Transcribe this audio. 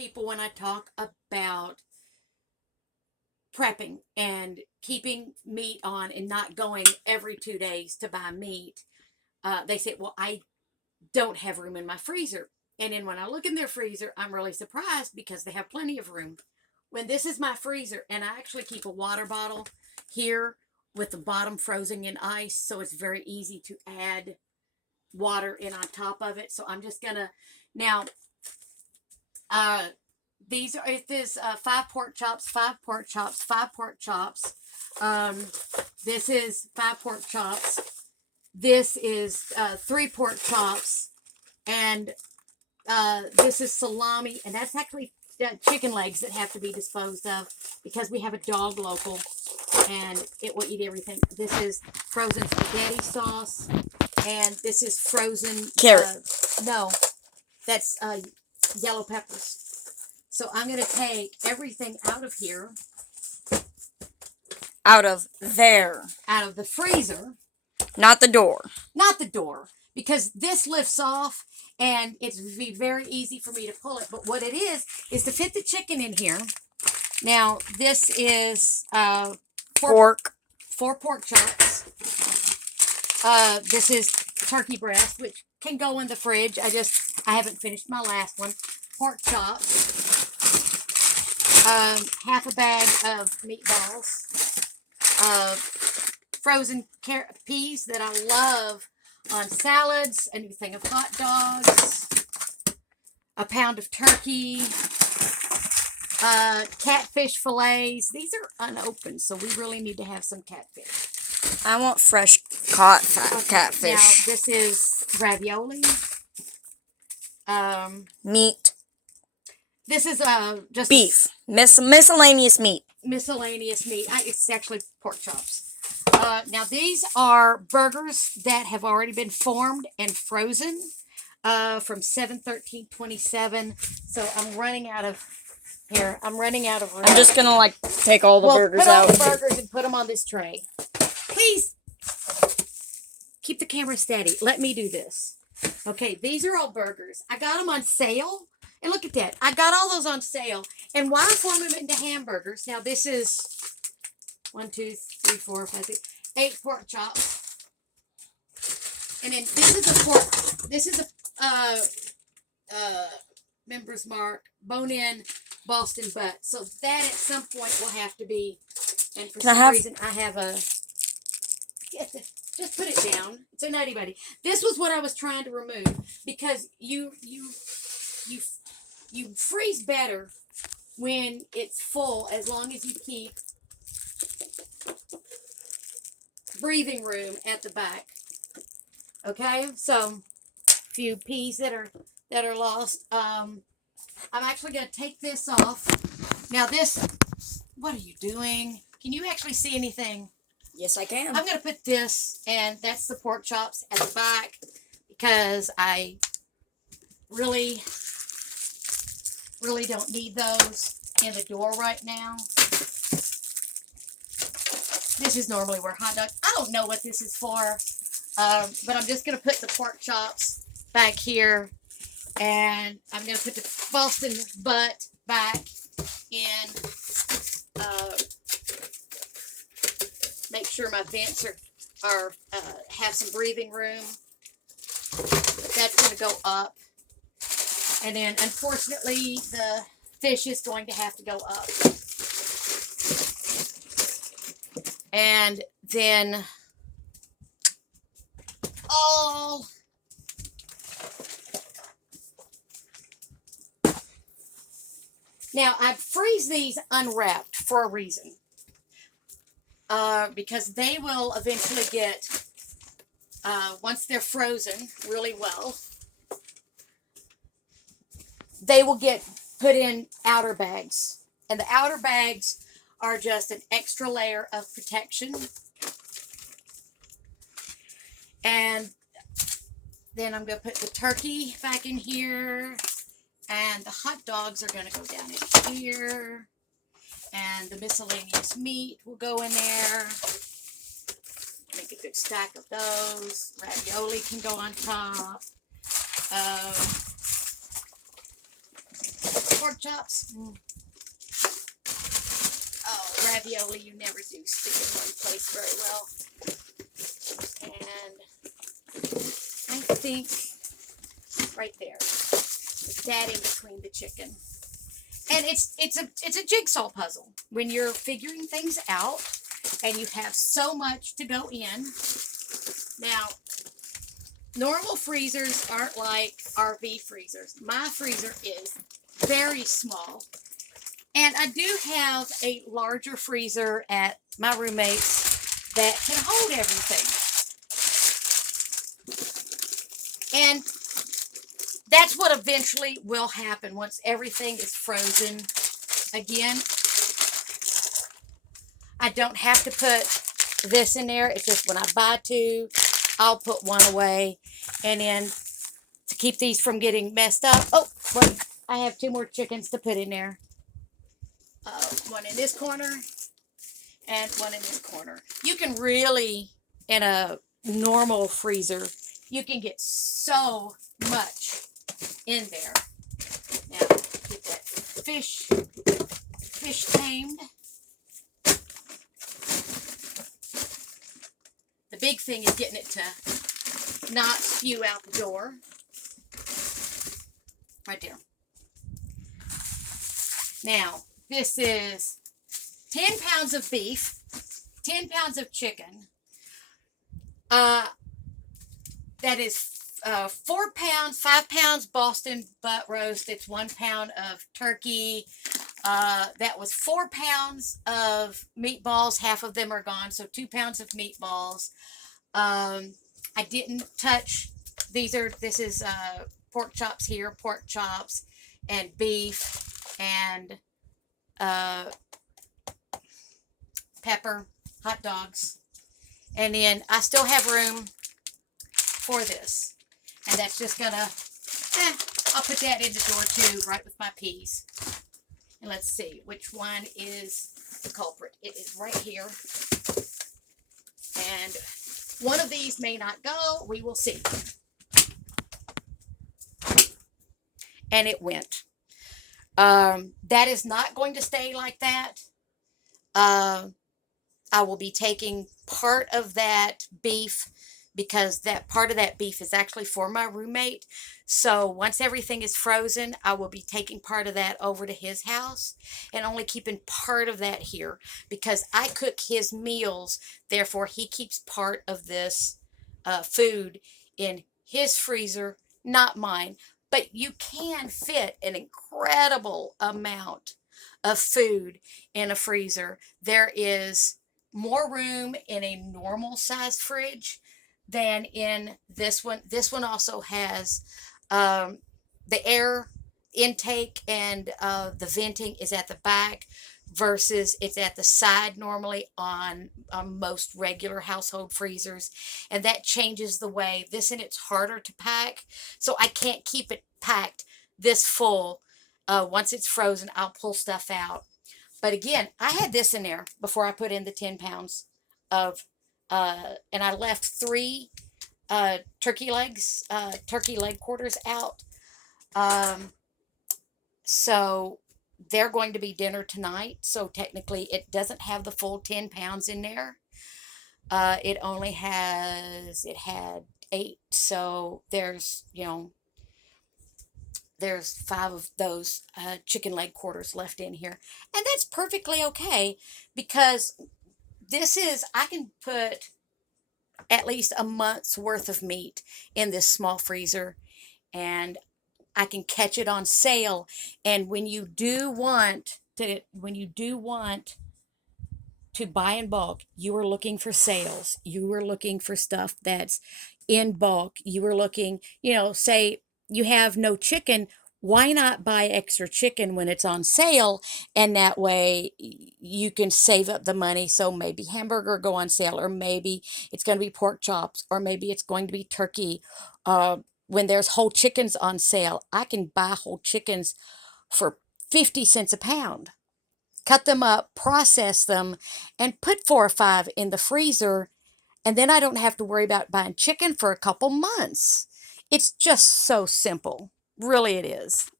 people when I talk about prepping and keeping meat on and not going every 2 days to buy meat. They say, well, I don't have room in my freezer. And then when I look in their freezer, I'm really surprised because they have plenty of room. When this is my freezer, and I actually keep a water bottle here with the bottom frozen in ice, so it's very easy to add water in on top of it. So I'm just gonna now. These are it is 5 pork chops, 5 pork chops, 5 pork chops. This is 5 pork chops. This is 3 pork chops, and this is salami, and that's actually chicken legs that have to be disposed of because we have a dog local, and it will eat everything. This is frozen spaghetti sauce, and this is frozen carrot. No, that's yellow peppers. So I'm going to take everything out of here. Out of there. Out of the freezer. Not the door. Not the door. Because this lifts off and it's very easy for me to pull it. But what it is to fit the chicken in here. Now, this is four pork chops. This is turkey breast, which can go in the fridge. I haven't finished my last one. Pork chops. Half a bag of meatballs. Frozen peas that I love on salads. Anything of hot dogs. A pound of turkey. Catfish fillets. These are unopened, so we really need to have some catfish. I want fresh caught catfish. Now, this is ravioli. Meat. This is just beef. Miscellaneous meat. Miscellaneous meat. It's actually pork chops. Now, these are burgers that have already been formed and frozen from 7/13/27. So I'm running out of here. I'm running out of room. I'm just gonna take all the burgers put out. All the burgers and put them on this tray. Please keep the camera steady. Let me do this. Okay, these are all burgers. I got them on sale. And look at that. I got all those on sale. And why form them into hamburgers? Now, this is 1, 2, 3, 4, 5, 6, 8 pork chops. And then this is a Members Mark bone-in Boston butt. So that at some point will have to be, and for some reason I have a, just put it down. It's a nutty buddy. This was what I was trying to remove because you freeze better when it's full as long as you keep breathing room at the back. Okay, so a few peas that are lost. I'm actually going to take this off. Now this, what are you doing? Can you actually see anything? Yes, I can. I'm going to put this, and that's the pork chops at the back because I really don't need those in the door right now. This is normally where hot dogs. I don't know what this is for, but I'm just going to put the pork chops back here, and I'm going to put the Boston butt back in. Make sure my vents are have some breathing room. That's going to go up. And then, unfortunately, the fish is going to have to go up. And then, now, I freeze these unwrapped for a reason. Because they will eventually get, once they're frozen really well, they will get put in outer bags. And the outer bags are just an extra layer of protection. And then I'm going to put the turkey back in here. And the hot dogs are going to go down in here. And the miscellaneous meat will go in there. Make a good stack of those. Ravioli can go on top. pork chops. Oh, ravioli, you never do stick in one place very well. And I think right there, with that in between the chicken. And it's a jigsaw puzzle when you're figuring things out and you have so much to go in. Now, normal freezers aren't like RV freezers. My freezer is very small. And I do have a larger freezer at my roommate's that can hold everything. And that's what eventually will happen once everything is frozen again. I don't have to put this in there. It's just when I buy two, I'll put one away. And then to keep these from getting messed up. Oh, wait. I have two more chickens to put in there. One in this corner and one in this corner. You can really, in a normal freezer, you can get so much in there. Now, get that fish tamed. The big thing is getting it to not spew out the door. Right there. Now, this is 10 pounds of beef, 10 pounds of chicken. That is 4 pounds, 5 pounds Boston butt roast. It's 1 pound of turkey. That was 4 pounds of meatballs. Half of them are gone, so 2 pounds of meatballs. I didn't touch. This is pork chops here, pork chops, and beef, and pepper, hot dogs. And then I still have room for this. And that's just gonna, I'll put that in the door too, right with my peas. And let's see, which one is the culprit? It is right here. And one of these may not go. We will see. And it went. That is not going to stay like that. I will be taking part of that beef because that part of that beef is actually for my roommate. So once everything is frozen, I will be taking part of that over to his house and only keeping part of that here because I cook his meals. Therefore, he keeps part of this food in his freezer, not mine. But you can fit an incredible amount of food in a freezer. There is more room in a normal size fridge than in this one. This one also has the air intake and the venting is at the back versus it's at the side normally on most regular household freezers. And that changes the way this, and it's harder to pack. So I can't keep it packed this full. Once it's frozen, I'll pull stuff out. But again, I had this in there before I put in the 10 pounds of, and I left 3 turkey leg quarters out. So they're going to be dinner tonight. So technically it doesn't have the full 10 pounds in there. It had 8. So there's 5 of those chicken leg quarters left in here. And that's perfectly okay because I can put at least a month's worth of meat in this small freezer and I can catch it on sale. And when you do want to buy in bulk, you are looking for sales. You are looking for stuff that's in bulk. You are looking, say you have no chicken, why not buy extra chicken when it's on sale? And that way you can save up the money. So maybe hamburger go on sale, or maybe it's going to be pork chops, or maybe it's going to be turkey. When there's whole chickens on sale, I can buy whole chickens for 50 cents a pound. Cut them up, process them, and put 4 or 5 in the freezer. And then I don't have to worry about buying chicken for a couple months. It's just so simple. Really, it is.